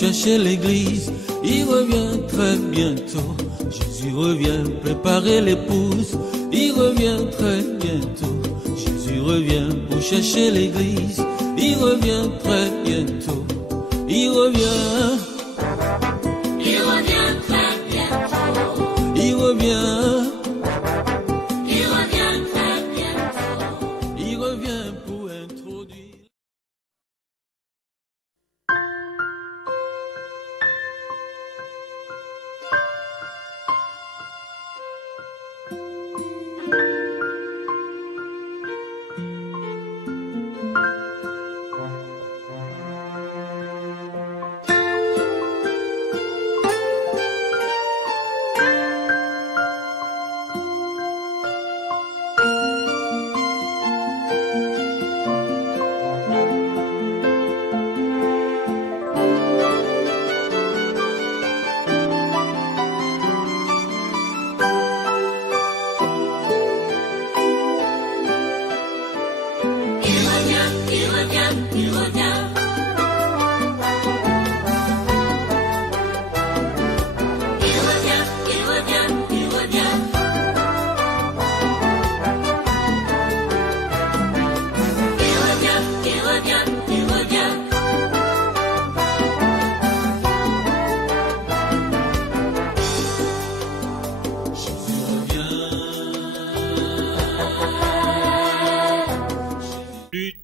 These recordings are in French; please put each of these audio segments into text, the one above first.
chercher l'église. Il revient très bientôt. Jésus revient préparer l'épouse. Il revient très bientôt. Jésus revient pour chercher l'église. Il revient très bientôt. Il revient. Il revient très bientôt. Il revient. Il revient très bientôt. Il revient pour introduire.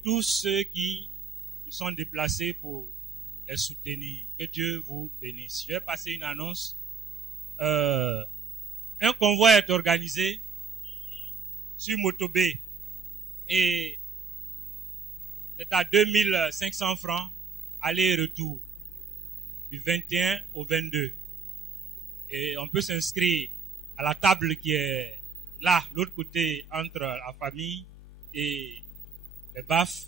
Tous ceux qui se sont déplacés pour les soutenir, que Dieu vous bénisse. Je vais passer une annonce. Un convoi est organisé sur Motobé et c'est à 2500 francs aller et retour du 21 au 22. Et on peut s'inscrire à la table qui est là, l'autre côté, entre la famille et les baffes,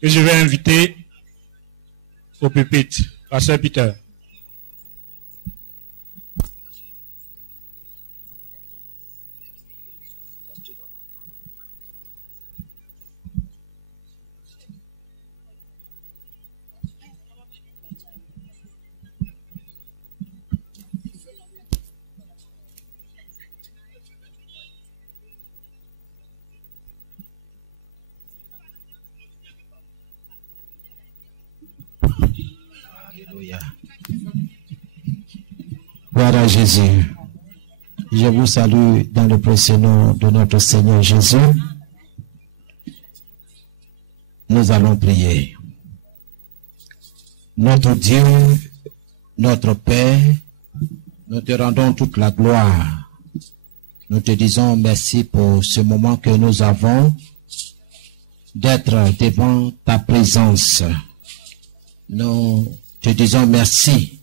que je vais inviter au pupitre, Pasteur Peter. Voilà Jésus. Je vous salue dans le précieux nom de notre Seigneur Jésus. Nous allons prier. Notre Dieu, notre Père, nous te rendons toute la gloire. Nous te disons merci pour ce moment que nous avons d'être devant ta présence. Nous te disons merci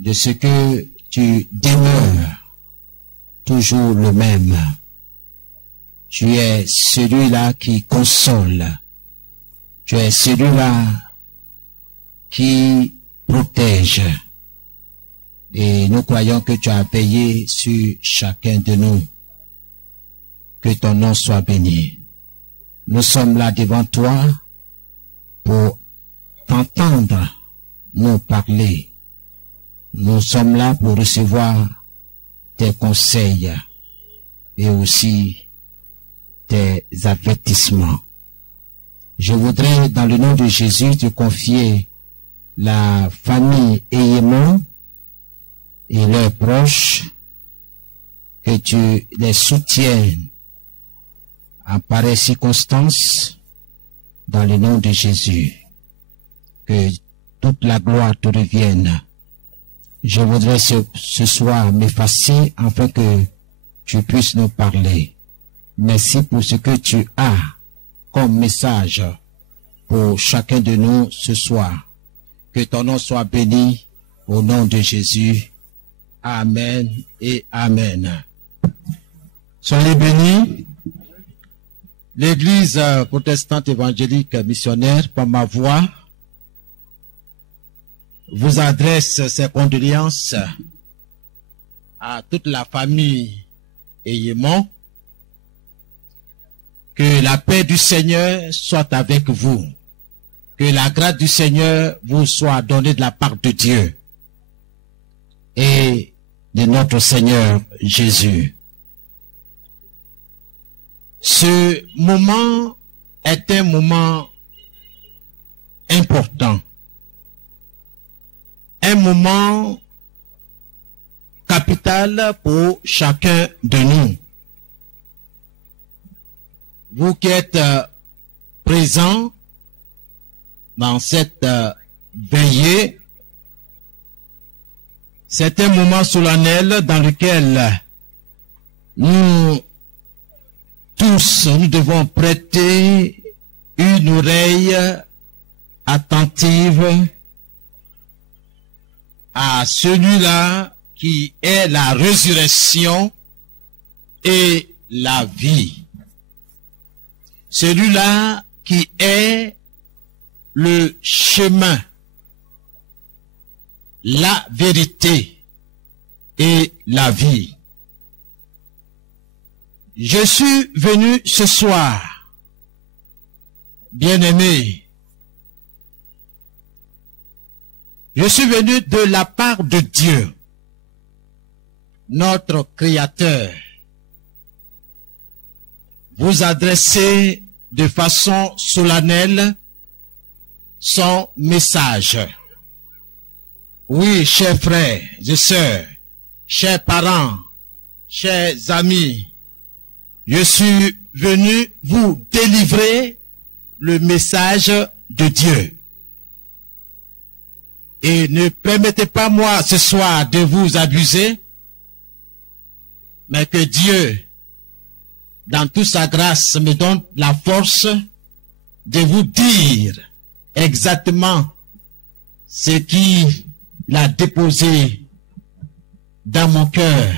de ce que tu demeures toujours le même. Tu es celui-là qui console. Tu es celui-là qui protège. Et nous croyons que tu as veillé sur chacun de nous. Que ton nom soit béni. Nous sommes là devant toi pour t'entendre nous parler. Nous sommes là pour recevoir tes conseils et aussi tes avertissements. Je voudrais, dans le nom de Jésus, te confier la famille Eyemon et leurs proches, que tu les soutiennes en pareille circonstance, dans le nom de Jésus. Que toute la gloire te revienne. Je voudrais ce soir m'effacer afin que tu puisses nous parler. Merci pour ce que tu as comme message pour chacun de nous ce soir. Que ton nom soit béni au nom de Jésus. Amen et Amen. Soyez bénis. L'Église protestante évangélique missionnaire, par ma voix, vous adresse ses condoléances à toute la famille Eyemon. Que la paix du Seigneur soit avec vous. Que la la grâce du Seigneur vous soit donnée de la part de Dieu et de notre Seigneur Jésus. Ce moment est un moment important, un moment capital pour chacun de nous. Vous qui êtes présents dans cette veillée, c'est un moment solennel dans lequel nous tous, nous devons prêter une oreille attentive à celui-là qui est la résurrection et la vie. Celui-là qui est le chemin, la vérité et la vie. Je suis venu ce soir, bien-aimé. Je suis venu de la part de Dieu, notre Créateur, vous adresser de façon solennelle son message. Oui, chers frères et sœurs, chers parents, chers amis, je suis venu vous délivrer le message de Dieu. Et ne permettez pas moi ce soir de vous abuser, mais que Dieu, dans toute sa grâce, me donne la force de vous dire exactement ce qu'il a déposé dans mon cœur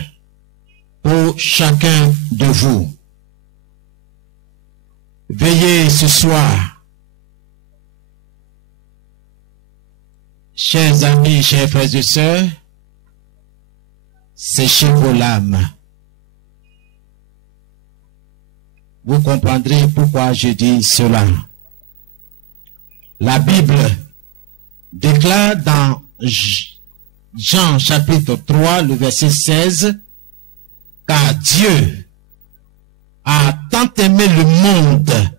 pour chacun de vous. Veillez ce soir, chers amis, chers frères et sœurs, séchez vos larmes. Vous comprendrez pourquoi je dis cela. La Bible déclare dans Jean chapitre 3, le verset 16, car Dieu a tant aimé le monde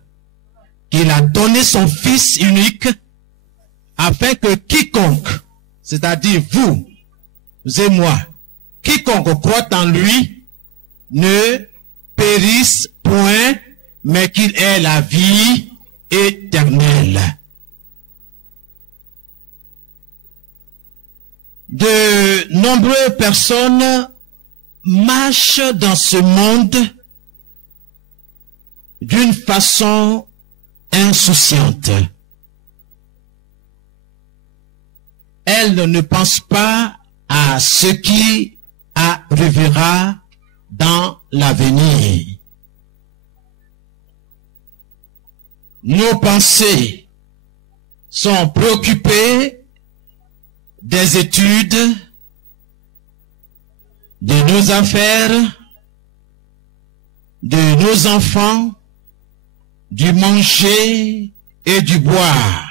qu'il a donné son Fils unique afin que quiconque, c'est-à-dire vous et moi, quiconque croit en lui ne périsse point, mais qu'il ait la vie éternelle. De nombreuses personnes marchent dans ce monde d'une façon insouciante. Elles ne pensent pas à ce qui arrivera dans l'avenir. Nos pensées sont préoccupées des études, de nos affaires, de nos enfants, du manger et du boire.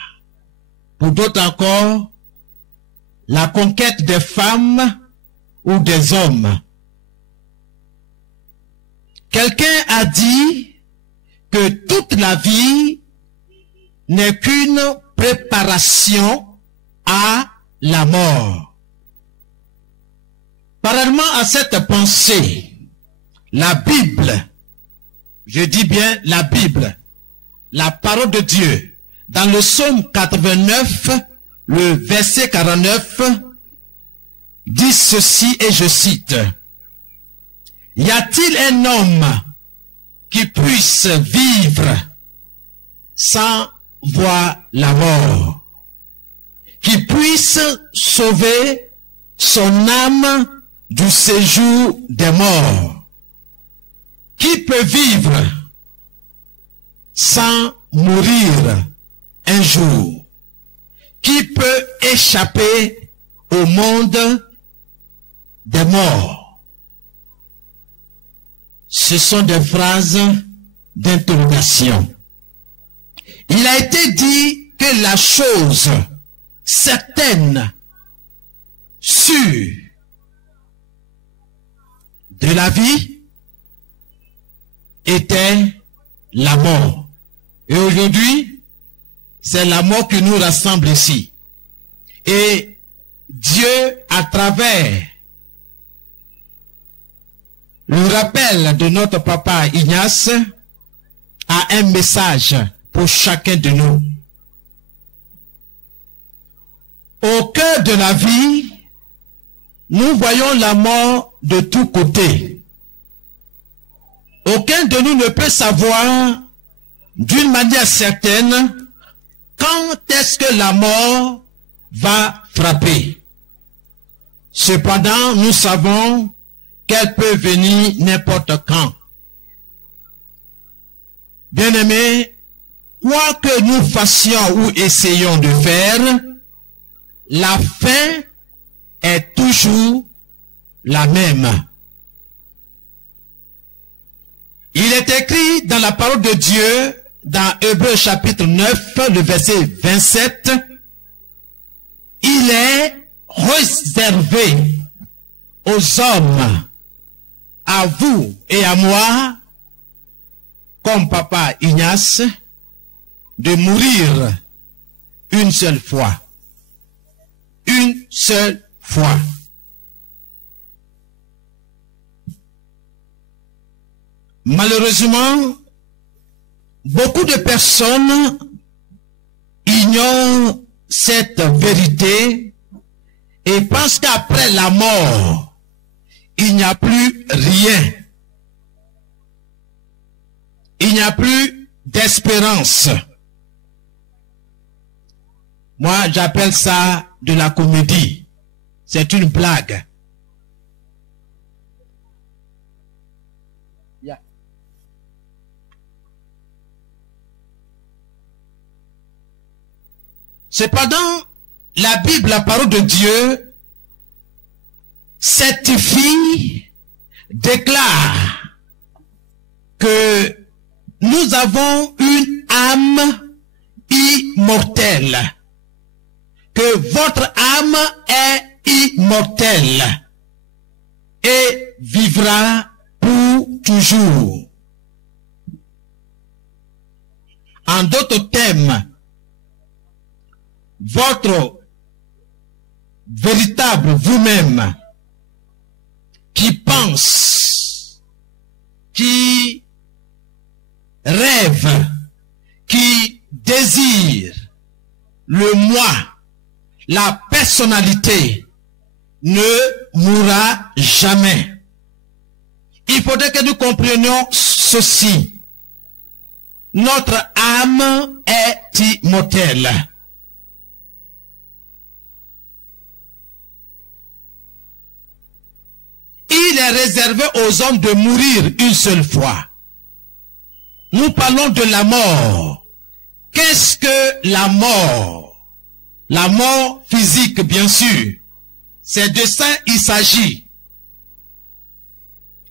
Pour d'autres encore, la conquête des femmes ou des hommes. Quelqu'un a dit que toute la vie n'est qu'une préparation à la mort. Parallèlement à cette pensée, la Bible, je dis bien la Bible, la parole de Dieu, dans le psaume 89, le verset 49, dit ceci et je cite: y a-t-il un homme qui puisse vivre sans voir la mort, qui puisse sauver son âme du séjour des morts? Qui peut vivre sans mourir un jour? Qui peut échapper au monde des morts? Ce sont des phrases d'interrogation. Il a été dit que la chose certaine, sûre de la vie était la mort. Et aujourd'hui, c'est la mort qui nous rassemble ici. Et Dieu, à travers le rappel de notre papa Ignace, a un message pour chacun de nous. Au cœur de la vie, nous voyons la mort de tous côtés. Aucun de nous ne peut savoir d'une manière certaine quand est-ce que la mort va frapper. Cependant, nous savons qu'elle peut venir n'importe quand. Bien-aimés, quoi que nous fassions ou essayons de faire, la fin est toujours la même. Il est écrit dans la parole de Dieu, dans Hébreux chapitre 9, le verset 27, il est réservé aux hommes, à vous et à moi, comme papa Ignace, de mourir une seule fois. Une seule fois. Malheureusement, beaucoup de personnes ignorent cette vérité et pensent qu'après la mort, il n'y a plus rien. Il n'y a plus d'espérance. Moi, j'appelle ça de la comédie. C'est une blague. Cependant, la Bible, la parole de Dieu, certifie, déclare que nous avons une âme immortelle, que votre âme est immortelle et vivra pour toujours. En d'autres termes, votre véritable vous-même qui pense, qui rêve, qui désire le moi, la personnalité, ne mourra jamais. Il faudrait que nous comprenions ceci. Notre âme est immortelle. Il est réservé aux hommes de mourir une seule fois. Nous parlons de la mort. Qu'est-ce que la mort? La mort physique, bien sûr. C'est de ça il s'agit.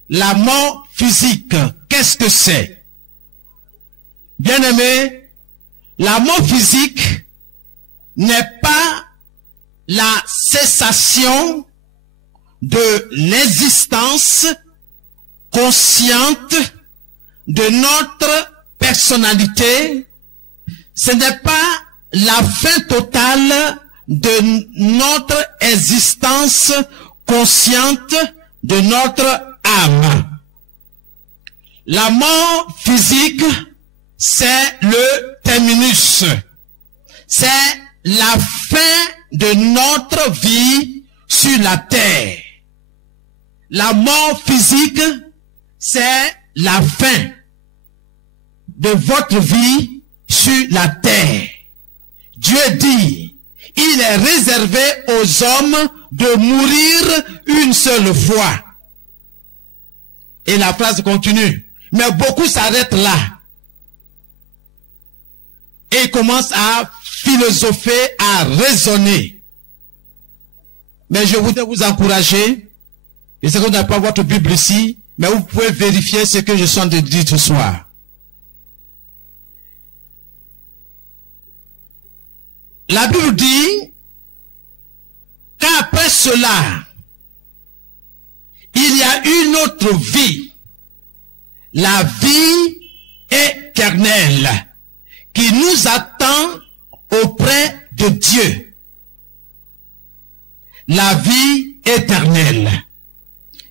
La mort physique, qu'est-ce que c'est? Bien-aimé, la mort physique n'est pas la cessation de l'existence consciente de notre personnalité. Ce n'est pas la fin totale de notre existence consciente de notre âme. La mort physique, c'est le terminus. C'est la fin de notre vie sur la terre. La mort physique, c'est la fin de votre vie sur la terre. Dieu dit, il est réservé aux hommes de mourir une seule fois. Et la phrase continue. Mais beaucoup s'arrêtent là. Et commencent à philosopher, à raisonner. Mais je voudrais vous encourager. Je sais qu'on n'a pas votre Bible ici, mais vous pouvez vérifier ce que je suis en train de dire ce soir. la Bible dit qu'après cela, il y a une autre vie, la vie éternelle, qui nous attend auprès de Dieu. La vie éternelle,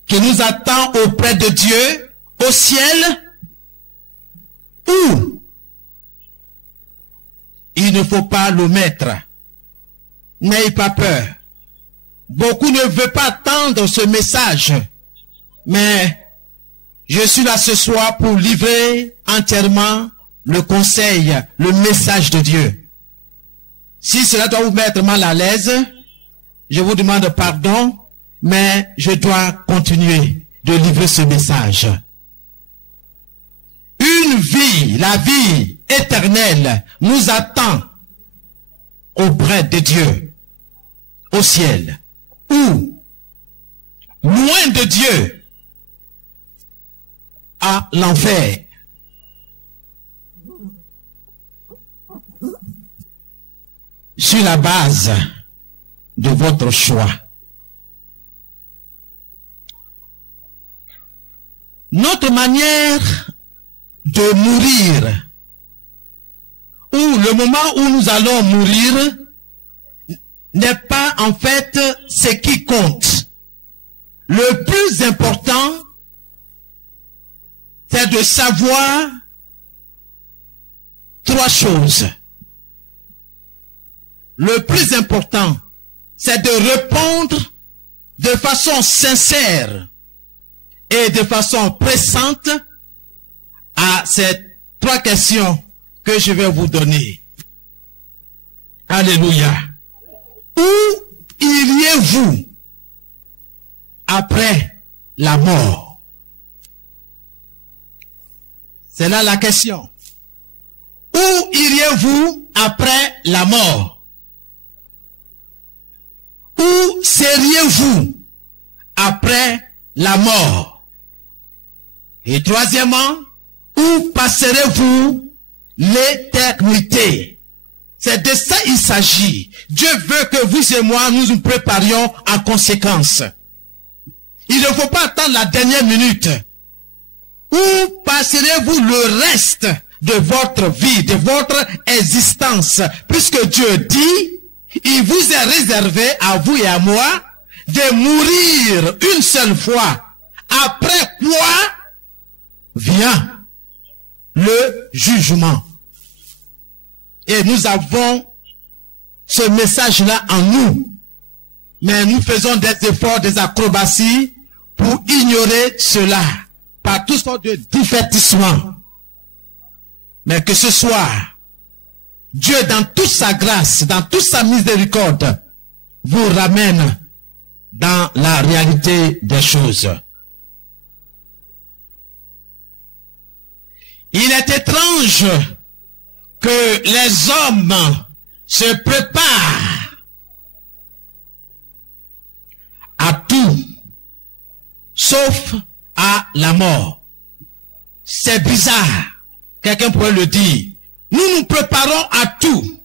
qui nous attend auprès de Dieu, au ciel, où il ne faut pas l'omettre. N'ayez pas peur. Beaucoup ne veulent pas attendre ce message, mais je suis là ce soir pour livrer entièrement le conseil, le message de Dieu. Si cela doit vous mettre mal à l'aise, je vous demande pardon, mais je dois continuer de livrer ce message. Une vie, la vie éternelle, nous attend auprès de Dieu, au ciel, ou loin de Dieu, à l'enfer. Sur la base de votre choix. Notre manière de mourir, ou le moment où nous allons mourir, n'est pas en fait ce qui compte. Le plus important, c'est de savoir trois choses. Le plus important, c'est de répondre de façon sincère et de façon pressante à ces trois questions que je vais vous donner. Alléluia. Où iriez-vous après la mort? C'est là la question. Où iriez-vous après la mort? Où seriez-vous après la mort? Et troisièmement, où passerez-vous l'éternité? C'est de ça il s'agit. Dieu veut que vous et moi, nous nous préparions en conséquence. Il ne faut pas attendre la dernière minute. Où passerez-vous le reste de votre vie, de votre existence? Puisque Dieu dit, il vous est réservé à vous et à moi de mourir une seule fois. Après quoi vient le jugement. Et nous avons ce message-là en nous. Mais nous faisons des efforts, des acrobaties pour ignorer cela par toutes sortes de divertissements. Mais que ce soir, Dieu, dans toute sa grâce, dans toute sa miséricorde, vous ramène dans la réalité des choses. Il est étrange que les hommes se préparent à tout, sauf à la mort. C'est bizarre. Quelqu'un pourrait le dire. Nous nous préparons à tout,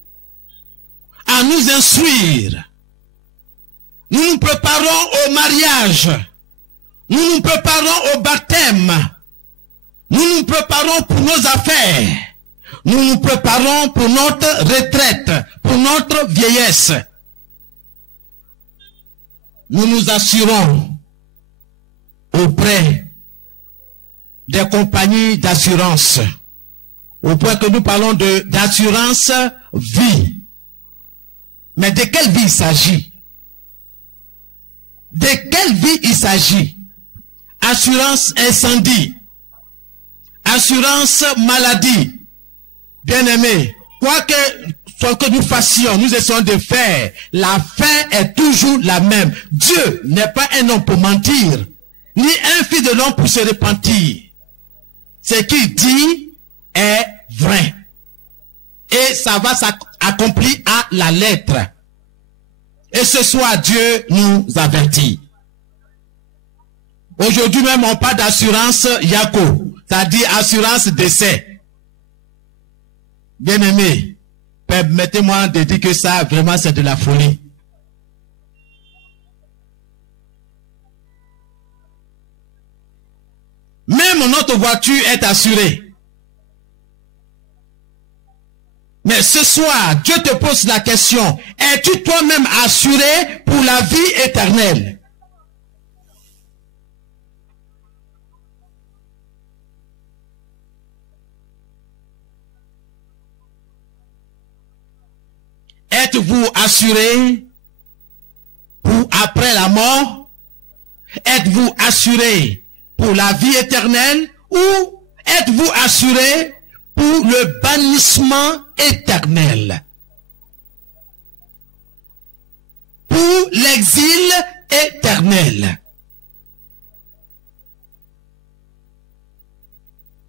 à nous instruire. Nous nous préparons au mariage. Nous nous préparons au baptême. Nous nous préparons pour nos affaires. Nous nous préparons pour notre retraite, pour notre vieillesse. Nous nous assurons auprès des compagnies d'assurance, au point que nous parlons d'assurance vie. Mais de quelle vie il s'agit? De quelle vie il s'agit? Assurance incendie, assurance maladie. Bien-aimés, quoi que ce que nous fassions, nous essayons de faire, la fin est toujours la même. Dieu n'est pas un homme pour mentir, ni un fils de l'homme pour se repentir. Ce qu'il dit est vrai. Et ça va s'accomplir à la lettre. Et ce soir, Dieu nous avertit. Aujourd'hui même, on parle d'assurance Yako, c'est-à-dire assurance décès. Bien-aimé, permettez-moi de dire que ça, vraiment, c'est de la folie. Même notre voiture est assurée. Mais ce soir, Dieu te pose la question, es-tu toi-même assuré pour la vie éternelle? Êtes-vous assuré pour après la mort? Êtes-vous assuré pour la vie éternelle? Ou êtes-vous assuré pour le bannissement éternel? Pour l'exil éternel?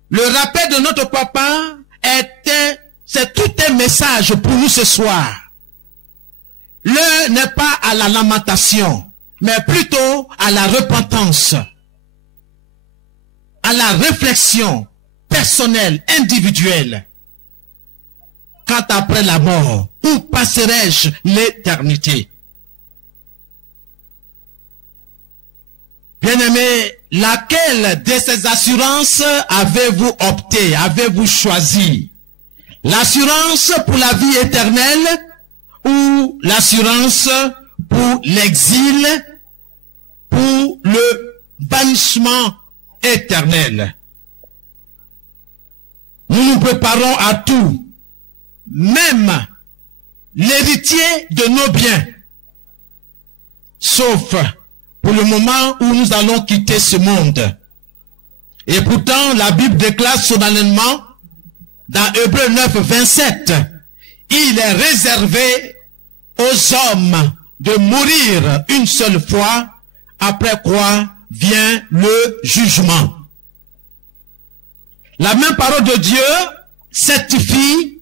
Le rappel de notre papa c'est tout un message pour nous ce soir. L'heure n'est pas à la lamentation, mais plutôt à la repentance, à la réflexion personnelle, individuelle. Quand après la mort, où passerai-je l'éternité? Bien-aimés, laquelle de ces assurances avez-vous opté, avez-vous choisi? L'assurance pour la vie éternelle ou l'assurance pour l'exil, pour le bannissement éternel? Nous nous préparons à tout, même l'héritier de nos biens, sauf pour le moment où nous allons quitter ce monde. Et pourtant, la Bible déclare solennellement dans Hébreux 9, 27, il est réservé aux hommes de mourir une seule fois, après quoi vient le jugement. La même parole de Dieu certifie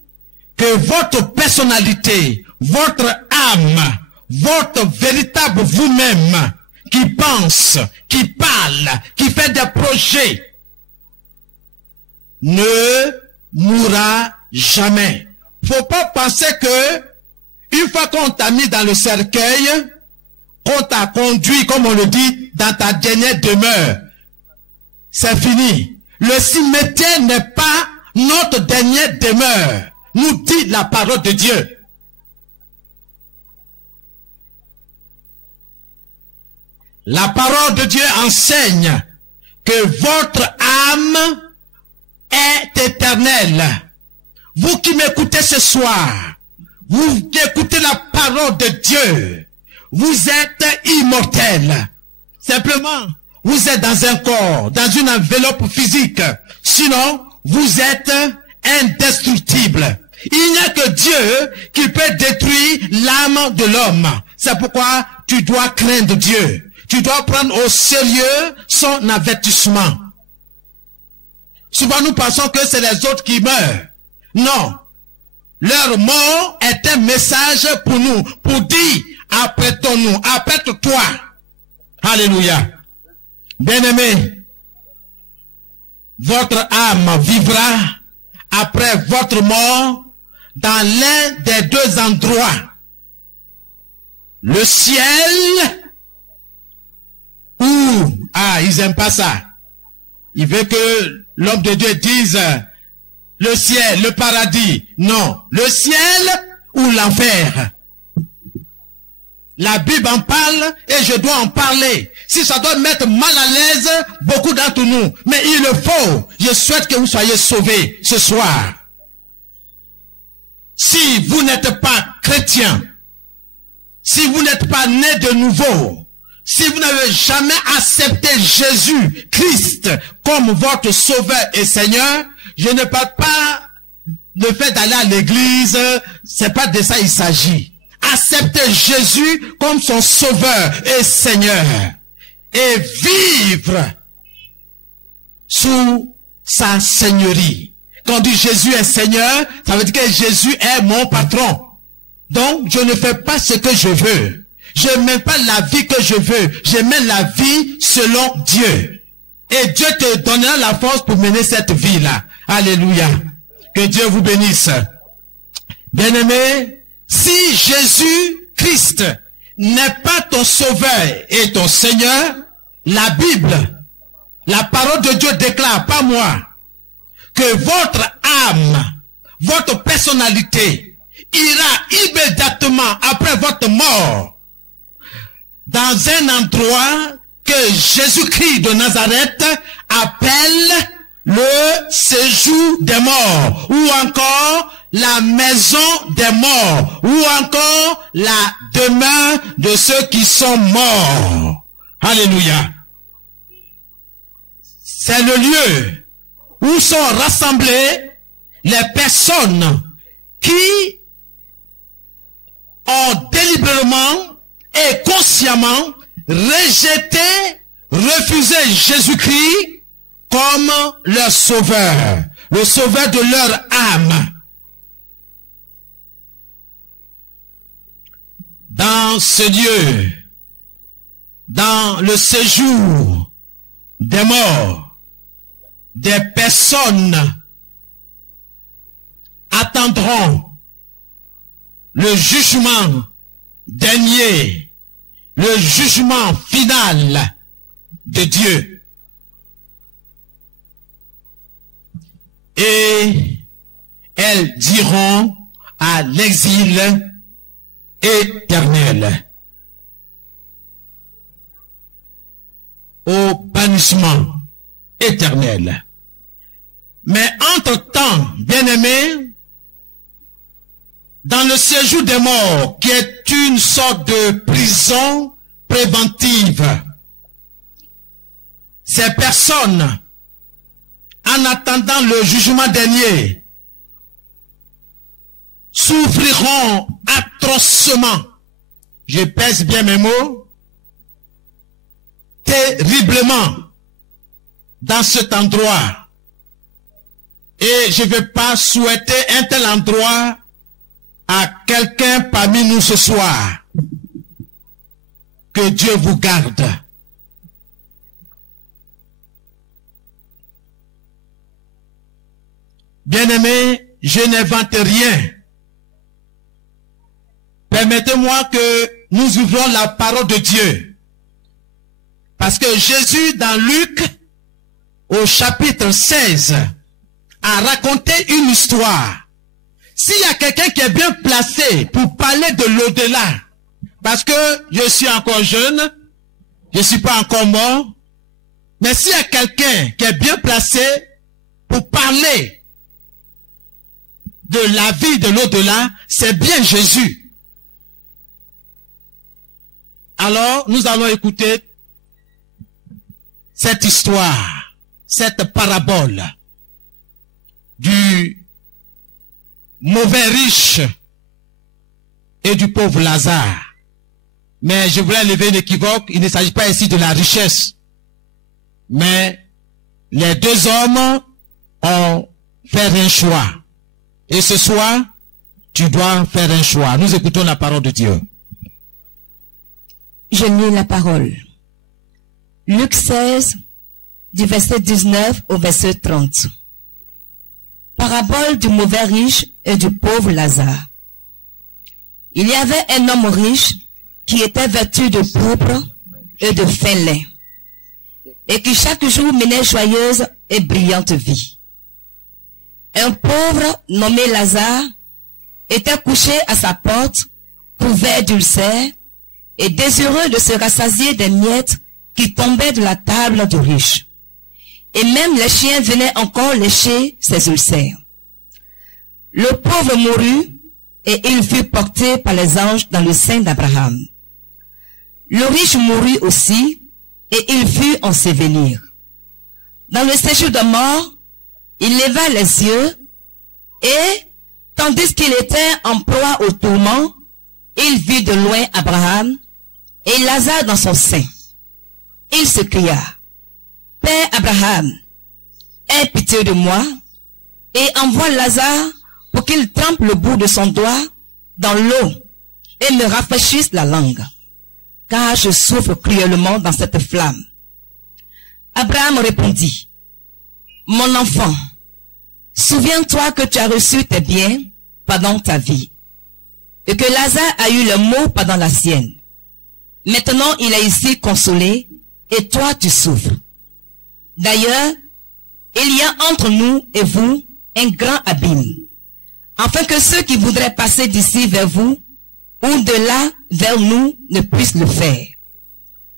que votre personnalité, votre âme, votre véritable vous-même, qui pense, qui parle, qui fait des projets, ne mourra jamais. Faut pas penser que une fois qu'on t'a mis dans le cercueil, qu'on t'a conduit, comme on le dit, dans ta dernière demeure, c'est fini. Le cimetière n'est pas notre dernière demeure, nous dit la parole de Dieu. La parole de Dieu enseigne que votre âme est éternelle. Vous qui m'écoutez ce soir, vous écoutez la parole de Dieu, vous êtes immortel. Simplement, vous êtes dans un corps, dans une enveloppe physique. Sinon, vous êtes indestructible. Il n'y a que Dieu qui peut détruire l'âme de l'homme. C'est pourquoi tu dois craindre Dieu. Tu dois prendre au sérieux son avertissement. Souvent nous pensons que c'est les autres qui meurent. Non. Leur mort est un message pour nous, pour dire, apprêtons-nous, apprête-toi. Alléluia. Bien-aimés, votre âme vivra après votre mort dans l'un des deux endroits. Le ciel, ou, ils aiment pas ça. Il veut que l'homme de Dieu dise le ciel, le paradis. Non, le ciel ou l'enfer. La Bible en parle et je dois en parler. Si ça doit mettre mal à l'aise beaucoup d'entre nous, mais il le faut. Je souhaite que vous soyez sauvés ce soir. Si vous n'êtes pas chrétien, si vous n'êtes pas né de nouveau, si vous n'avez jamais accepté Jésus-Christ comme votre sauveur et Seigneur, je ne parle pas le fait d'aller à l'église, c'est pas de ça il s'agit. Accepter Jésus comme son sauveur et Seigneur et vivre sous sa seigneurie. Quand on dit Jésus est Seigneur, ça veut dire que Jésus est mon patron. Donc, je ne fais pas ce que je veux. Je ne mène pas la vie que je veux. Je mène la vie selon Dieu. Et Dieu te donnera la force pour mener cette vie-là. Alléluia. Que Dieu vous bénisse. Bien-aimé, si Jésus-Christ n'est pas ton sauveur et ton Seigneur, la Bible, la parole de Dieu déclare, pas moi, que votre âme, votre personnalité ira immédiatement après votre mort dans un endroit que Jésus-Christ de Nazareth appelle le séjour des morts, ou encore la maison des morts, ou encore la demeure de ceux qui sont morts. Alléluia. C'est le lieu où sont rassemblées les personnes qui ont délibérément et consciemment rejeté, refusé Jésus-Christ comme leur sauveur, le sauveur de leur âme. Dans ce lieu, dans le séjour des morts, des personnes attendront le jugement dernier, le jugement final de Dieu. Et elles diront à l'exil éternel, au bannissement éternel. Mais entre-temps, bien-aimés, dans le séjour des morts, qui est une sorte de prison préventive, ces personnes, en attendant le jugement dernier, souffriront atrocement, je pèse bien mes mots, terriblement dans cet endroit. Et je ne vais pas souhaiter un tel endroit à quelqu'un parmi nous ce soir. Que Dieu vous garde. Bien-aimés, je n'invente rien. Permettez-moi que nous ouvrons la parole de Dieu. Parce que Jésus, dans Luc, au chapitre 16, a raconté une histoire. S'il y a quelqu'un qui est bien placé pour parler de l'au-delà, parce que je suis encore jeune, je ne suis pas encore mort, mais s'il y a quelqu'un qui est bien placé pour parler de la vie de l'au-delà, c'est bien Jésus. Alors, nous allons écouter cette histoire, cette parabole du mauvais riche et du pauvre Lazare. Mais je voulais lever une équivoque, il ne s'agit pas ici de la richesse. Mais les deux hommes ont fait un choix. Et ce soir, tu dois faire un choix. Nous écoutons la parole de Dieu. Je lis la parole. Luc 16, du verset 19 au verset 30. Parabole du mauvais riche et du pauvre Lazare. Il y avait un homme riche qui était vêtu de pourpre et de fin lin, et qui chaque jour menait joyeuse et brillante vie. Un pauvre nommé Lazare était couché à sa porte, couvert d'ulcères, et désireux de se rassasier des miettes qui tombaient de la table du riche. Et même les chiens venaient encore lécher ses ulcères. Le pauvre mourut, et il fut porté par les anges dans le sein d'Abraham. Le riche mourut aussi, et il fut enseveli. Dans le séjour de mort, il leva les yeux, et, tandis qu'il était en proie au tourment, il vit de loin Abraham, et Lazare dans son sein. Il se cria, « Père Abraham, aie pitié de moi, et envoie Lazare pour qu'il trempe le bout de son doigt dans l'eau et me rafraîchisse la langue, car je souffre cruellement dans cette flamme. » Abraham répondit, « Mon enfant, souviens-toi que tu as reçu tes biens pendant ta vie, et que Lazare a eu le mot pendant la sienne. Maintenant, il est ici consolé, et toi tu souffres. D'ailleurs, il y a entre nous et vous un grand abîme, afin que ceux qui voudraient passer d'ici vers vous, ou de là vers nous, ne puissent le faire.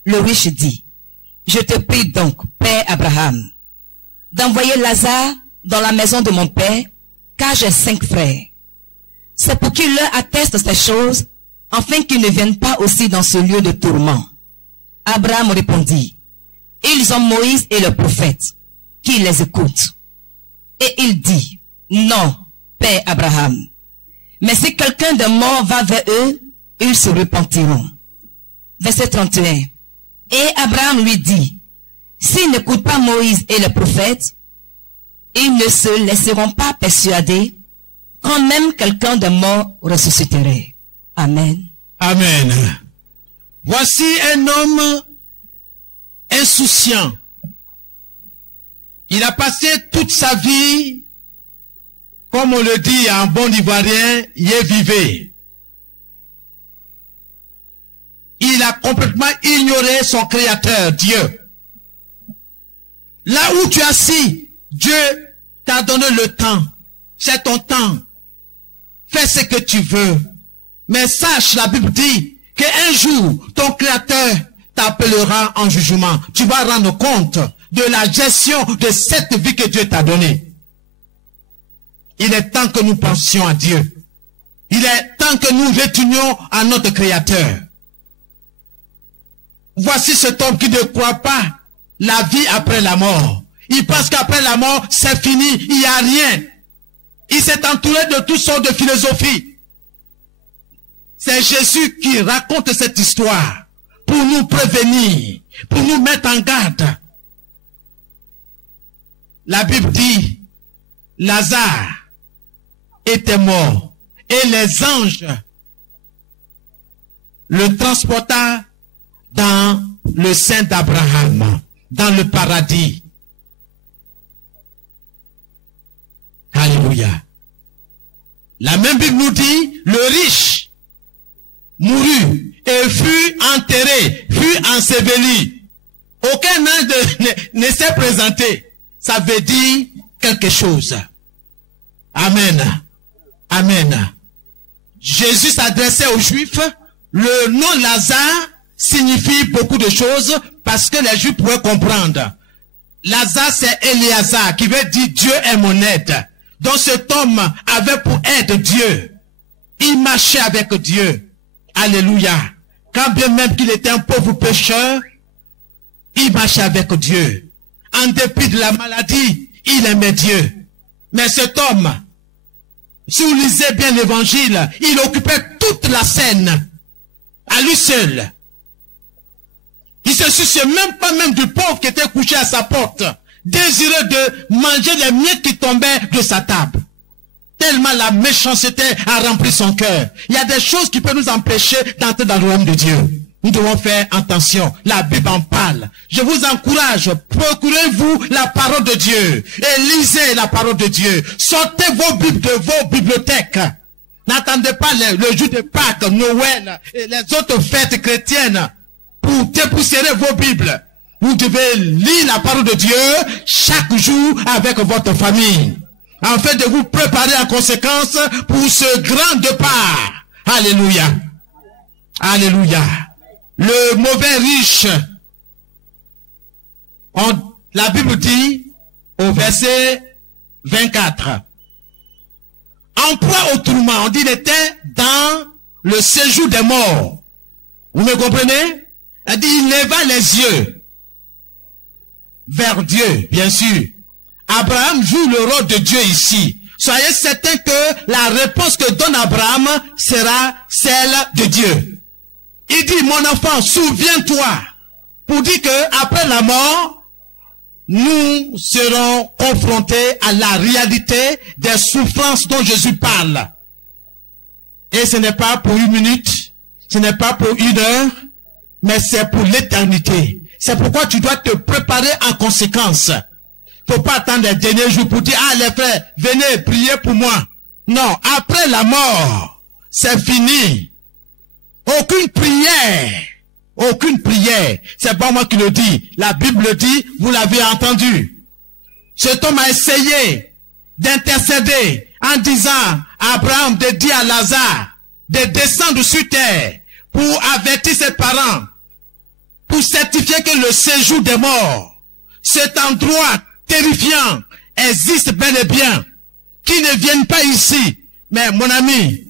Le riche dit, je te prie donc, Père Abraham, d'envoyer Lazare dans la maison de mon père, car j'ai 5 frères. C'est pour qu'il leur atteste ces choses, afin qu'ils ne viennent pas aussi dans ce lieu de tourment. Abraham répondit, ils ont Moïse et le prophète, qui les écoutent. Et il dit, non, Père Abraham, mais si quelqu'un de mort va vers eux, ils se repentiront. Verset 31. Et Abraham lui dit, s'ils n'écoutent pas Moïse et le prophète, ils ne se laisseront pas persuader quand même quelqu'un de mort ressusciterait. Amen. Amen. Voici un homme insouciant. Il a passé toute sa vie, comme on le dit en bon ivoirien, yé vivé. Il a complètement ignoré son créateur, Dieu. Là où tu es assis, Dieu t'a donné le temps. C'est ton temps. Fais ce que tu veux. Mais sache, la Bible dit qu'un jour, ton créateur t'appellera en jugement. Tu vas rendre compte de la gestion de cette vie que Dieu t'a donnée. Il est temps que nous pensions à Dieu. Il est temps que nous retournions à notre créateur. Voici cet homme qui ne croit pas la vie après la mort. Il pense qu'après la mort, c'est fini, il n'y a rien. Il s'est entouré de toutes sortes de philosophies. C'est Jésus qui raconte cette histoire pour nous prévenir, pour nous mettre en garde. La Bible dit, Lazare était mort et les anges le transporta dans le sein d'Abraham, dans le paradis. Alléluia. La même Bible nous dit, le riche mourut et fut enterré, fut enseveli. Aucun ange ne s'est présenté. Ça veut dire quelque chose. Amen. Amen. Jésus s'adressait aux Juifs. Le nom Lazare signifie beaucoup de choses parce que les Juifs pouvaient comprendre. Lazare, c'est Éléazar qui veut dire Dieu est mon aide. Donc cet homme avait pour aide Dieu. Il marchait avec Dieu. Alléluia. Quand bien même qu'il était un pauvre pécheur, il marchait avec Dieu. En dépit de la maladie, il aimait Dieu. Mais cet homme, si vous lisez bien l'évangile, il occupait toute la scène à lui seul. Il se souciait même pas même du pauvre qui était couché à sa porte, désireux de manger les miettes qui tombaient de sa table. Tellement la méchanceté a rempli son cœur. Il y a des choses qui peuvent nous empêcher d'entrer dans le royaume de Dieu. Nous devons faire attention. La Bible en parle. Je vous encourage, procurez-vous la parole de Dieu et lisez la parole de Dieu. Sortez vos Bibles de vos bibliothèques. N'attendez pas le jour de Pâques, Noël et les autres fêtes chrétiennes pour dépoussiérer vos Bibles. Vous devez lire la parole de Dieu chaque jour avec votre famille, afin de vous préparer en conséquence pour ce grand départ. Alléluia. Alléluia. Le mauvais riche, la Bible dit au verset 24, en proie au tourment, on dit il était dans le séjour des morts. Vous me comprenez? Elle dit il leva les yeux vers Dieu, bien sûr. Abraham joue le rôle de Dieu ici. Soyez certains que la réponse que donne Abraham sera celle de Dieu. Il dit, mon enfant, souviens-toi, pour dire que après la mort, nous serons confrontés à la réalité des souffrances dont Jésus parle. Et ce n'est pas pour 1 minute, ce n'est pas pour 1 heure, mais c'est pour l'éternité. C'est pourquoi tu dois te préparer en conséquence. Faut pas attendre les derniers jours pour dire, ah les frères, venez prier pour moi. Non, après la mort, c'est fini. Aucune prière. Aucune prière. C'est pas moi qui le dis. La Bible le dit, vous l'avez entendu. Cet homme a essayé d'intercéder en disant à Abraham de dire à Lazare de descendre sur terre pour avertir ses parents, pour certifier que le séjour des morts, cet endroit terrifiant, existe bel et bien, qui ne viennent pas ici. Mais mon ami,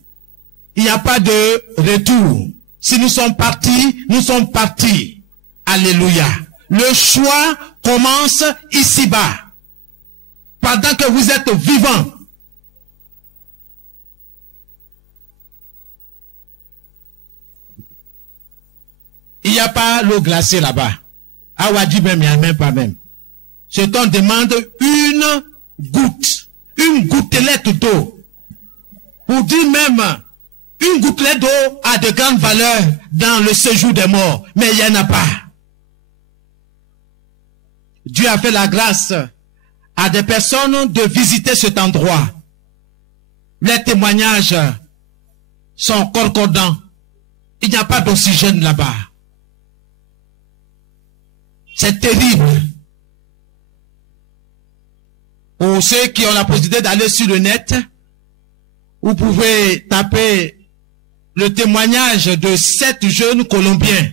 il n'y a pas de retour. Si nous sommes partis, nous sommes partis. Alléluia. Le choix commence ici-bas. Pendant que vous êtes vivants. Il n'y a pas l'eau glacée là-bas. À Wadi même, il n'y a même pas même. Ce qu'on demande une goutte, une gouttelette d'eau. Pour dire même, une gouttelette d'eau a de grandes valeurs dans le séjour des morts. Mais il n'y en a pas. Dieu a fait la grâce à des personnes de visiter cet endroit. Les témoignages sont concordants. Il n'y a pas d'oxygène là-bas. C'est terrible. Pour ceux qui ont la possibilité d'aller sur le net, vous pouvez taper le témoignage de 7 jeunes Colombiens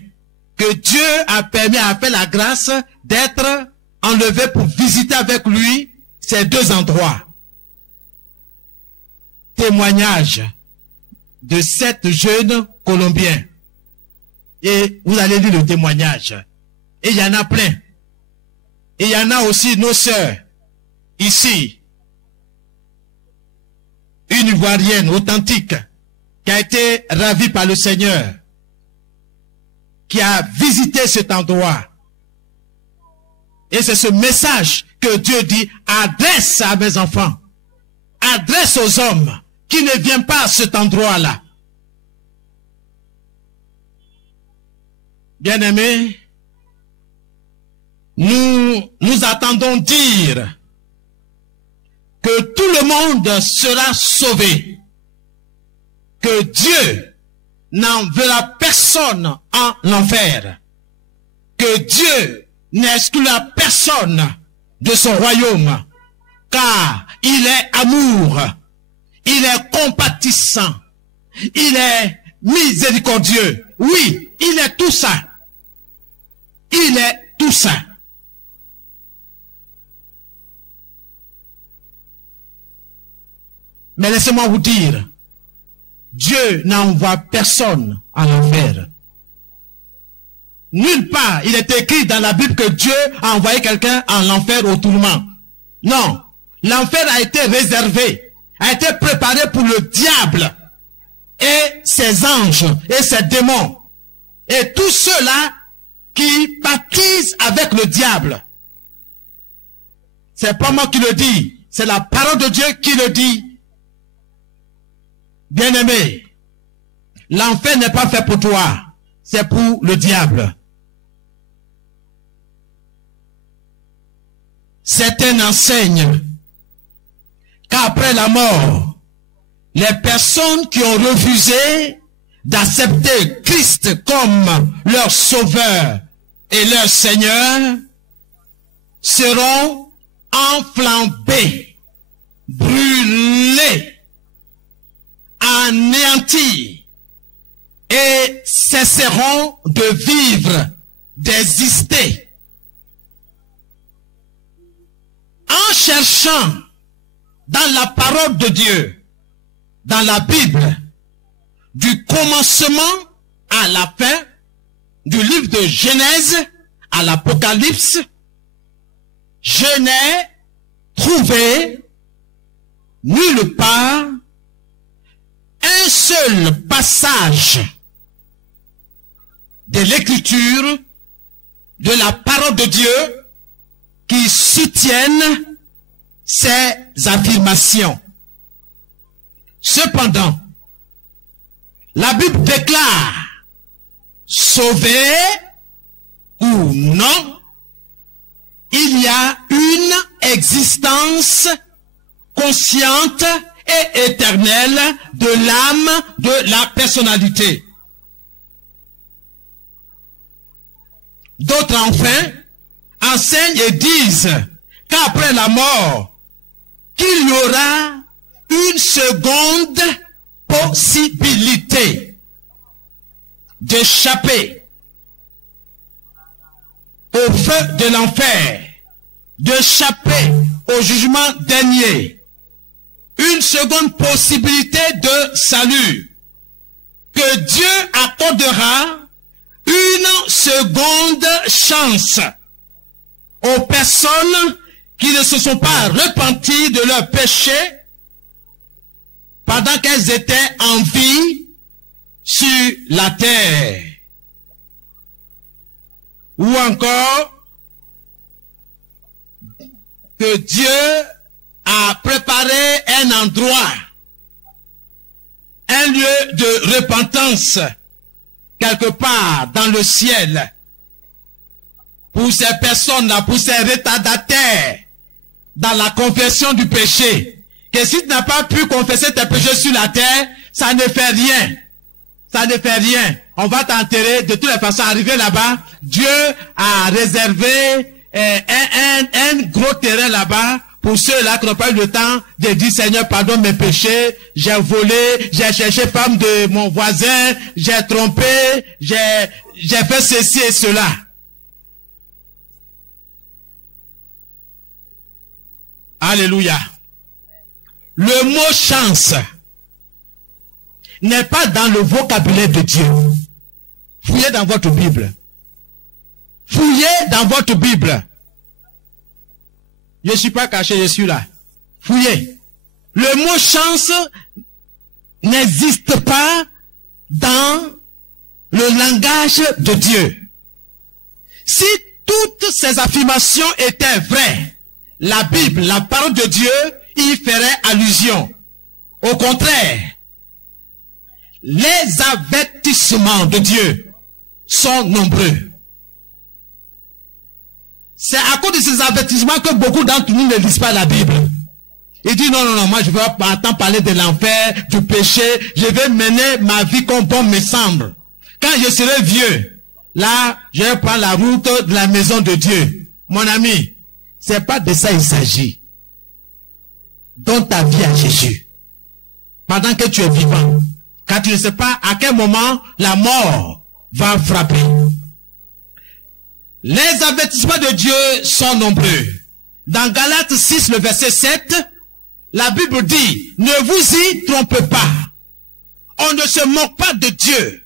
que Dieu a permis, a fait la grâce d'être enlevés pour visiter avec lui ces 2 endroits. Témoignage de 7 jeunes Colombiens. Et vous allez lire le témoignage. Et il y en a plein. Et il y en a aussi nos sœurs, ici. Une Ivoirienne authentique, qui a été ravie par le Seigneur, qui a visité cet endroit. Et c'est ce message que Dieu dit, adresse à mes enfants, adresse aux hommes qui ne viennent pas à cet endroit-là. Bien-aimés, nous attendons dire que tout le monde sera sauvé, que Dieu n'enverra personne en enfer, que Dieu n'exclura personne de son royaume, car il est amour, il est compatissant, il est miséricordieux. Oui, il est tout ça. Il est tout ça. Mais laissez-moi vous dire, Dieu n'envoie personne en enfer. Nulle part, il est écrit dans la Bible que Dieu a envoyé quelqu'un en enfer au tourment. Non, l'enfer a été réservé, a été préparé pour le diable et ses anges et ses démons. Et tous ceux-là qui pactisent avec le diable. C'est pas moi qui le dis, c'est la parole de Dieu qui le dit. Bien-aimé, l'enfer n'est pas fait pour toi, c'est pour le diable. Certains enseignent qu'après la mort, les personnes qui ont refusé d'accepter Christ comme leur sauveur et leur Seigneur seront enflammés, brûlés, anéantis et cesseront de vivre, d'exister. En cherchant dans la parole de Dieu, dans la Bible, du commencement à la fin, du livre de Genèse à l'Apocalypse, je n'ai trouvé nulle part un seul passage de l'écriture, de la parole de Dieu, qui soutienne ces affirmations. Cependant, la Bible déclare, sauvé ou non, il y a une existence consciente et éternel de l'âme, de la personnalité. D'autres enfin enseignent et disent qu'après la mort, qu'il y aura une seconde possibilité d'échapper au feu de l'enfer, d'échapper au jugement dernier, une seconde possibilité de salut, que Dieu accordera une seconde chance aux personnes qui ne se sont pas repenties de leurs péchés pendant qu'elles étaient en vie sur la terre. Ou encore, que Dieu a préparé un endroit, un lieu de repentance, quelque part dans le ciel, pour ces personnes-là, pour ces retardataires, dans la confession du péché, que si tu n'as pas pu confesser tes péchés sur la terre, ça ne fait rien. Ça ne fait rien. On va t'enterrer. De toutes les façons, arrivé là-bas, Dieu a réservé un gros terrain là-bas pour ceux-là qui n'ont pas eu le temps de dire, Seigneur, pardonne mes péchés, j'ai volé, j'ai cherché femme de mon voisin, j'ai trompé, j'ai fait ceci et cela. Alléluia. Le mot chance n'est pas dans le vocabulaire de Dieu. Fouillez dans votre Bible. Fouillez dans votre Bible. Je ne suis pas caché, je suis là. Fouillez. Le mot chance n'existe pas dans le langage de Dieu. Si toutes ces affirmations étaient vraies, la Bible, la parole de Dieu, y ferait allusion. Au contraire, les avertissements de Dieu sont nombreux. C'est à cause de ces avertissements que beaucoup d'entre nous ne lisent pas la Bible. Ils disent non, moi je ne vais pas attendre parler de l'enfer, du péché, je vais mener ma vie comme bon me semble. Quand je serai vieux, là, je vais prendre la route de la maison de Dieu. Mon ami, c'est pas de ça il s'agit. Donne ta vie à Jésus. Pendant que tu es vivant. Car tu ne sais pas à quel moment la mort va frapper. Les avertissements de Dieu sont nombreux. Dans Galates 6, le verset 7, la Bible dit, ne vous y trompez pas. On ne se moque pas de Dieu.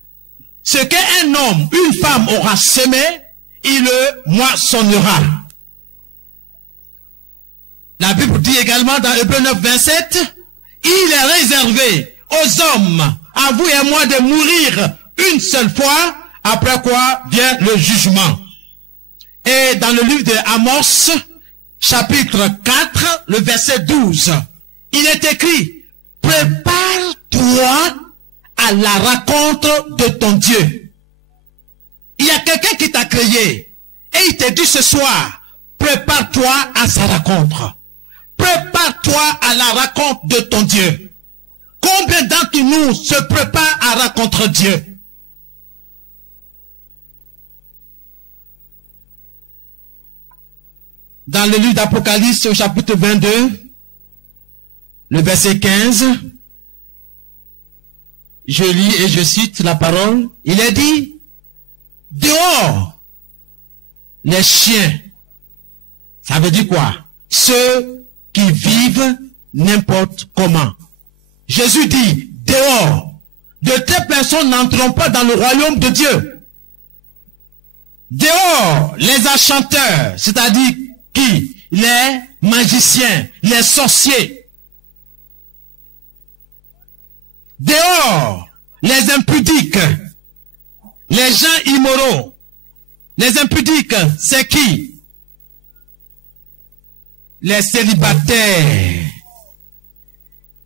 Ce qu'un homme, une femme aura semé, il le moissonnera. La Bible dit également dans Hébreux 9, 27, il est réservé aux hommes, à vous et moi, de mourir une seule fois, après quoi vient le jugement. Et dans le livre de Amos, chapitre 4, le verset 12, il est écrit, prépare-toi à la rencontre de ton Dieu. Il y a quelqu'un qui t'a créé et il te dit ce soir, prépare-toi à sa rencontre. Prépare-toi à la rencontre de ton Dieu. Combien d'entre nous se préparent à rencontrer Dieu? Dans le livre d'Apocalypse au chapitre 22, le verset 15, je lis et je cite la parole. Il est dit, dehors, les chiens. Ça veut dire quoi? Ceux qui vivent n'importe comment. Jésus dit, dehors, de telles personnes n'entreront pas dans le royaume de Dieu. Dehors, les enchanteurs, c'est-à-dire qui? Les magiciens, les sorciers. Dehors, les impudiques, les gens immoraux. Les impudiques, c'est qui? Les célibataires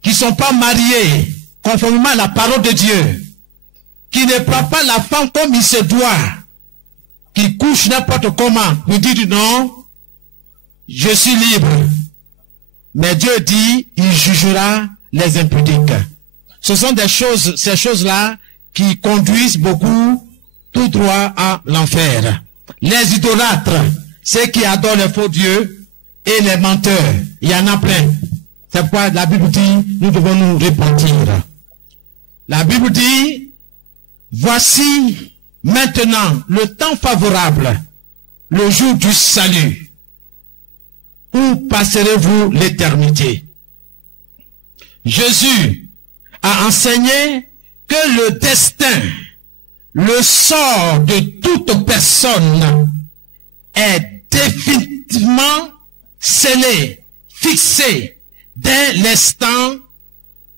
qui ne sont pas mariés conformément à la parole de Dieu, qui ne prennent pas la femme comme il se doit, qui couchent n'importe comment, nous dit non, je suis libre. Mais Dieu dit, il jugera les impudiques. Ce sont des choses, ces choses-là qui conduisent beaucoup tout droit à l'enfer. Les idolâtres, ceux qui adorent les faux dieux et les menteurs, il y en a plein. C'est pourquoi la Bible dit, nous devons nous repentir. La Bible dit, voici maintenant le temps favorable, le jour du salut. Où passerez-vous l'éternité? Jésus a enseigné que le destin, le sort de toute personne est définitivement scellé, fixé dès l'instant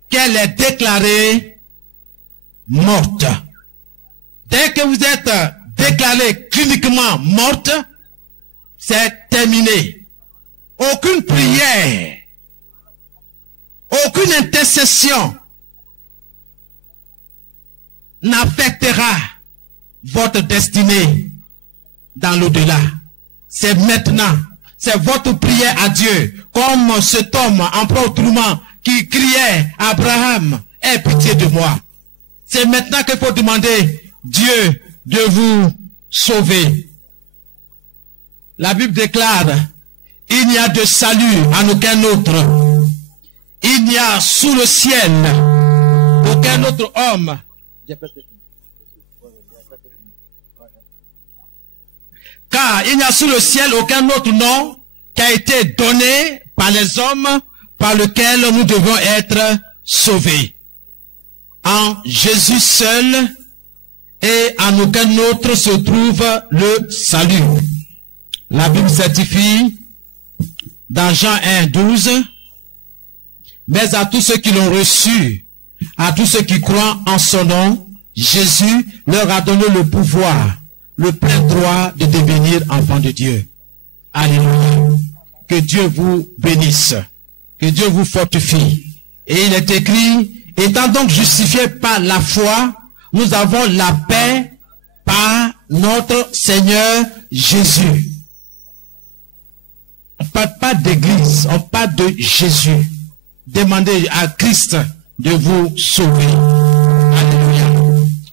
qu'elle est déclarée morte. Dès que vous êtes déclaré cliniquement morte, c'est terminé. Aucune prière, aucune intercession n'affectera votre destinée dans l'au-delà. C'est maintenant. C'est votre prière à Dieu. Comme cet homme, empereur autrement, qui criait à Abraham, aie pitié de moi. C'est maintenant qu'il faut demander Dieu de vous sauver. La Bible déclare, il n'y a de salut en aucun autre. Il n'y a sous le ciel aucun autre homme. Car il n'y a sous le ciel aucun autre nom qui a été donné par les hommes par lequel nous devons être sauvés. En Jésus seul et en aucun autre se trouve le salut. La Bible certifie dans Jean 1, 12, mais à tous ceux qui l'ont reçu, à tous ceux qui croient en son nom, Jésus leur a donné le pouvoir, le plein droit de devenir enfants de Dieu. Alléluia. Que Dieu vous bénisse. Que Dieu vous fortifie. Et il est écrit, étant donc justifiés par la foi, nous avons la paix par notre Seigneur Jésus. On ne parle pas d'église, on parle de Jésus. Demandez à Christ de vous sauver. Alléluia.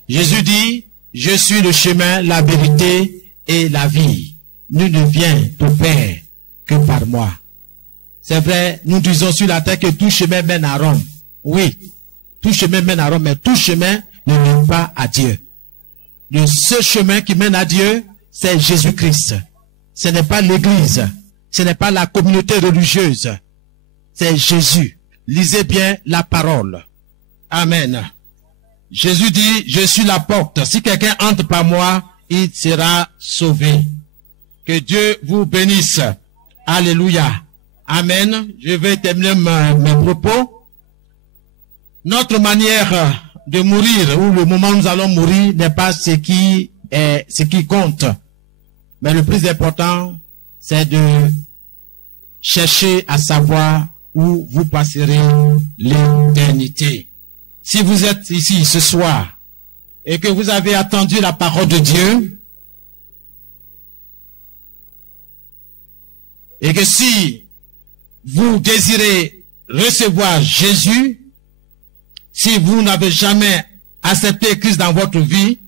Jésus dit, je suis le chemin, la vérité et la vie. Nul ne vient au Père que par moi. C'est vrai, nous disons sur la terre que tout chemin mène à Rome. Oui, tout chemin mène à Rome, mais tout chemin ne mène pas à Dieu. Le seul chemin qui mène à Dieu, c'est Jésus-Christ. Ce n'est pas l'église, ce n'est pas la communauté religieuse, c'est Jésus. Lisez bien la parole. Amen. Jésus dit, je suis la porte. Si quelqu'un entre par moi, il sera sauvé. Que Dieu vous bénisse. Alléluia. Amen. Je vais terminer mes propos. Notre manière de mourir, ou le moment où nous allons mourir, n'est pas ce qui compte. Mais le plus important, c'est de chercher à savoir où vous passerez l'éternité. Si vous êtes ici ce soir et que vous avez attendu la parole de Dieu, et que si vous désirez recevoir Jésus, si vous n'avez jamais accepté Christ dans votre vie,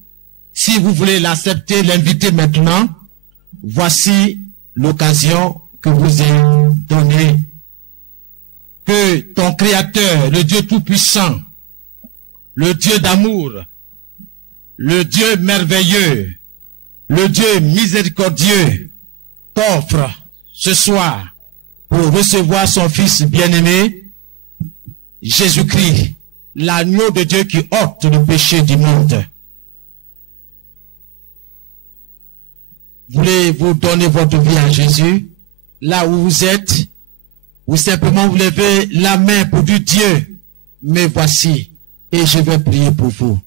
si vous voulez l'accepter, l'inviter maintenant, voici l'occasion que vous est donnée. Que ton Créateur, le Dieu Tout-Puissant, le Dieu d'amour, le Dieu merveilleux, le Dieu miséricordieux, t'offre ce soir pour recevoir son Fils bien-aimé, Jésus-Christ, l'agneau de Dieu qui ôte le péché du monde. Voulez-vous donner votre vie à Jésus, là où vous êtes, ou simplement vous levez la main pour dire Dieu, me voici, et je vais prier pour vous.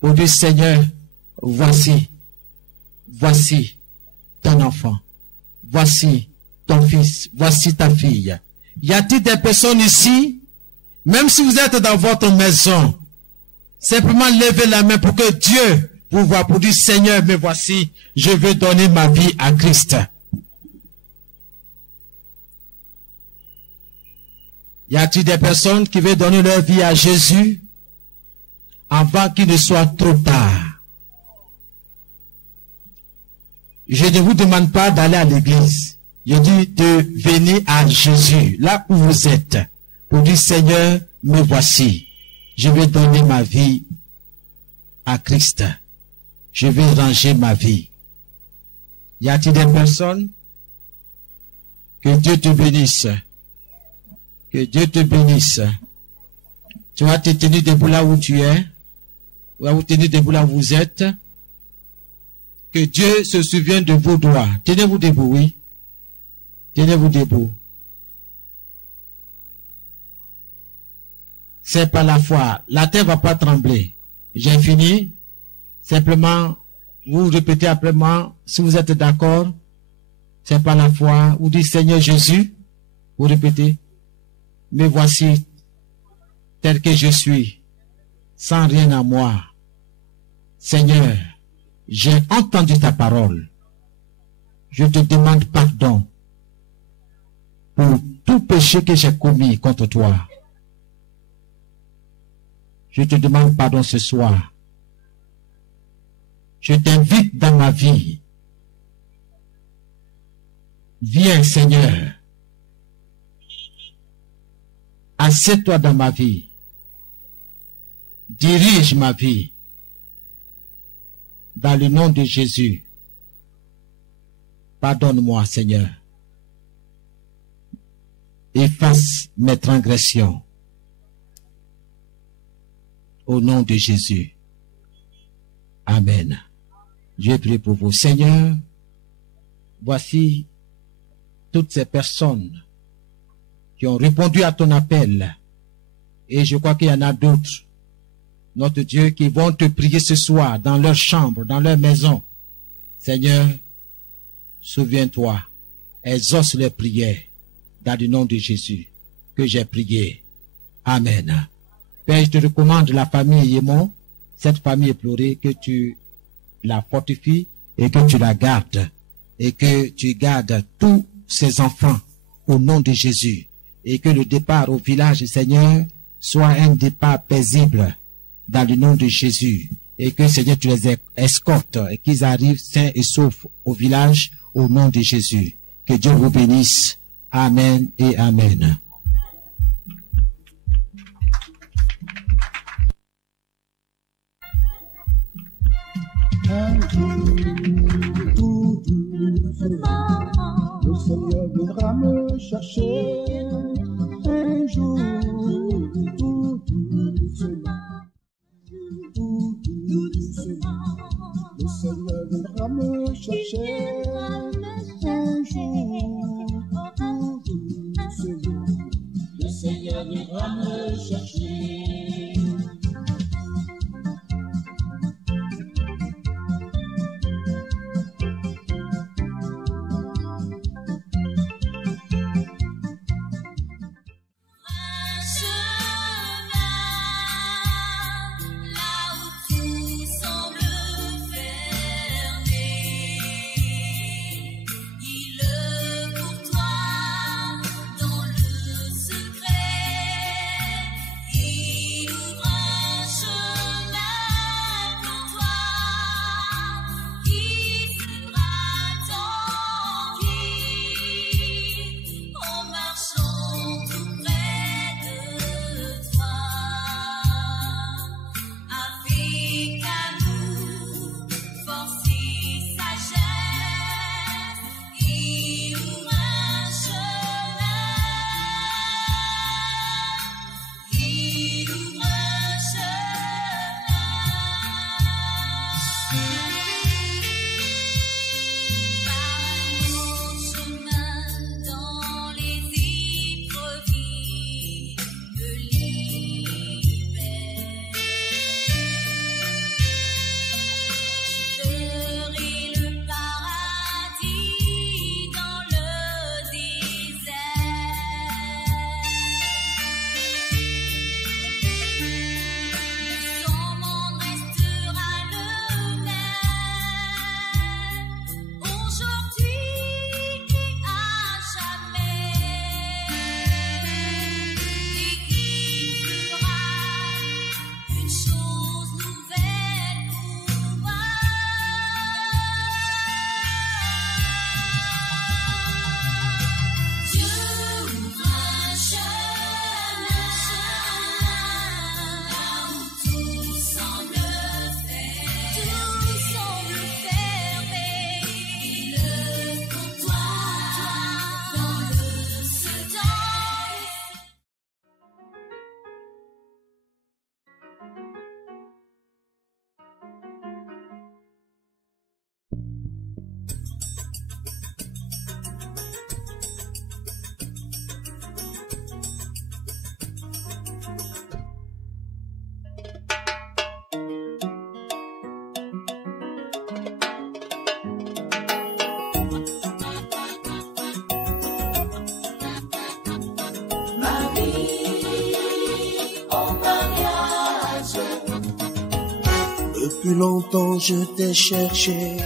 Pour dire Seigneur, voici ton enfant, voici ton fils, voici ta fille. Y a-t-il des personnes ici, même si vous êtes dans votre maison, simplement levez la main pour que Dieu vous voie, pour dire Seigneur, me voici, je veux donner ma vie à Christ. Y a-t-il des personnes qui veulent donner leur vie à Jésus avant qu'il ne soit trop tard? Je ne vous demande pas d'aller à l'église. Je dis de venir à Jésus, là où vous êtes, pour dire, Seigneur, me voici. Je vais donner ma vie à Christ. Je vais ranger ma vie. Y a-t-il des personnes? Que Dieu te bénisse. Que Dieu te bénisse. Tu vas te tenir debout là où tu es. Tu vas vous tenir debout là où vous êtes. Que Dieu se souvienne de vos doigts. Tenez-vous debout, oui. Tenez-vous debout. C'est par la foi. La terre va pas trembler. J'ai fini. Simplement, vous répétez après moi, si vous êtes d'accord. C'est par la foi. Vous dites, Seigneur Jésus. Vous répétez. Me voici tel que je suis, sans rien à moi. Seigneur, j'ai entendu ta parole. Je te demande pardon pour tout péché que j'ai commis contre toi. Je te demande pardon ce soir. Je t'invite dans ma vie. Viens, Seigneur. Assieds-toi dans ma vie. Dirige ma vie. Dans le nom de Jésus. Pardonne-moi, Seigneur. Efface mes transgressions. Au nom de Jésus. Amen. Je prie pour vous. Seigneur, voici toutes ces personnes qui ont répondu à ton appel. Et je crois qu'il y en a d'autres, notre Dieu, qui vont te prier ce soir dans leur chambre, dans leur maison. Seigneur, souviens-toi, exauce les prières dans le nom de Jésus que j'ai prié. Amen. Père, je te recommande la famille Yémon, cette famille éplorée, que tu la fortifies et que tu la gardes et que tu gardes tous ces enfants au nom de Jésus. Et que le départ au village, Seigneur, soit un départ paisible dans le nom de Jésus. Et que, Seigneur, tu les escortes et qu'ils arrivent sains et saufs au village au nom de Jésus. Que Dieu vous bénisse. Amen et Amen. Un jour, tout doucement, le Seigneur viendra me chercher. Un jour, tout doucement, le Seigneur viendra me chercher. Un jour, tout doucement, le Seigneur viendra me chercher. Depuis longtemps je t'ai cherché.